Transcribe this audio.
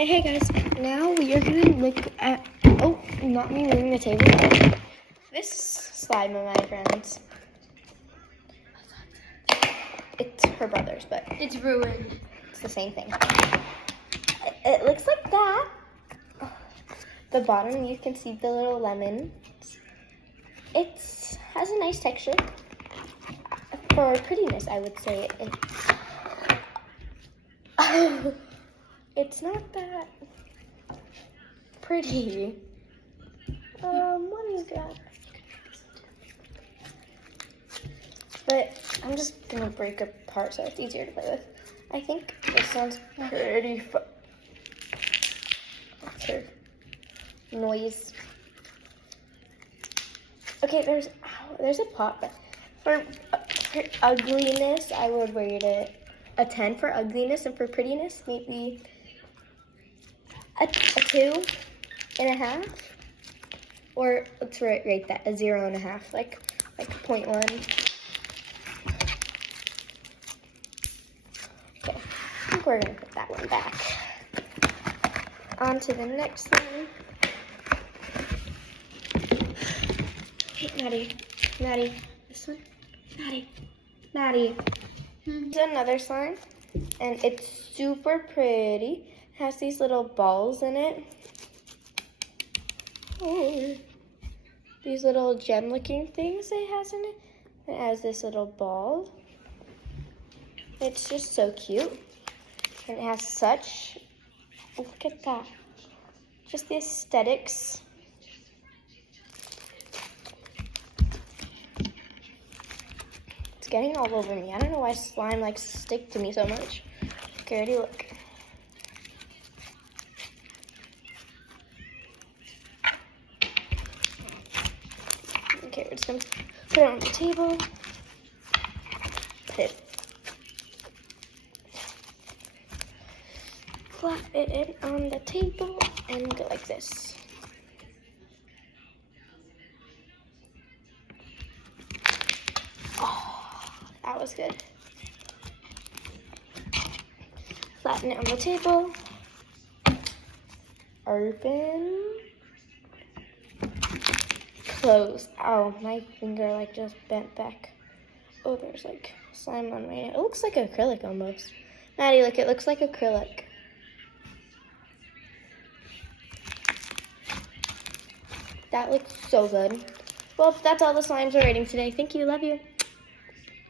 Hey guys, now we are going to look at, not me moving the table, this slime of my friends. It's her brother's, but It's ruined. it's the same thing. It looks like that. The bottom, you can see the little lemon. It has a nice texture. For prettiness, I would say it's not that pretty. What is that? But I'm just gonna break apart so it's easier to play with. I think this one's pretty fun. That's her noise. Okay, there's a pot, but for ugliness, I would rate it a 10 for ugliness, and for prettiness, maybe a 2.5, or let's rate that a 0.5, like 0.1. Okay, I think we're gonna put that one back. On to the next one. Hey, Maddie, this one, Maddie. Here's another slime, and it's super pretty. It has these little balls in it. Oh, these little gem-looking things it has in it. It has this little ball. It's just so cute, and it has such. Look at that. Just the aesthetics. It's getting all over me. I don't know why slime likes to stick to me so much. Okay, ready? Look. Okay, we're just gonna put it on the table. Flat it in on the table and go like this. Oh, that was good. Flatten it on the table. Open. Close. Oh, my finger just bent back. Oh, there's slime on my hand. It looks like acrylic almost. Maddie, look, it looks like acrylic. That looks so good. Well, that's all the slimes we're rating today. Thank you. Love you.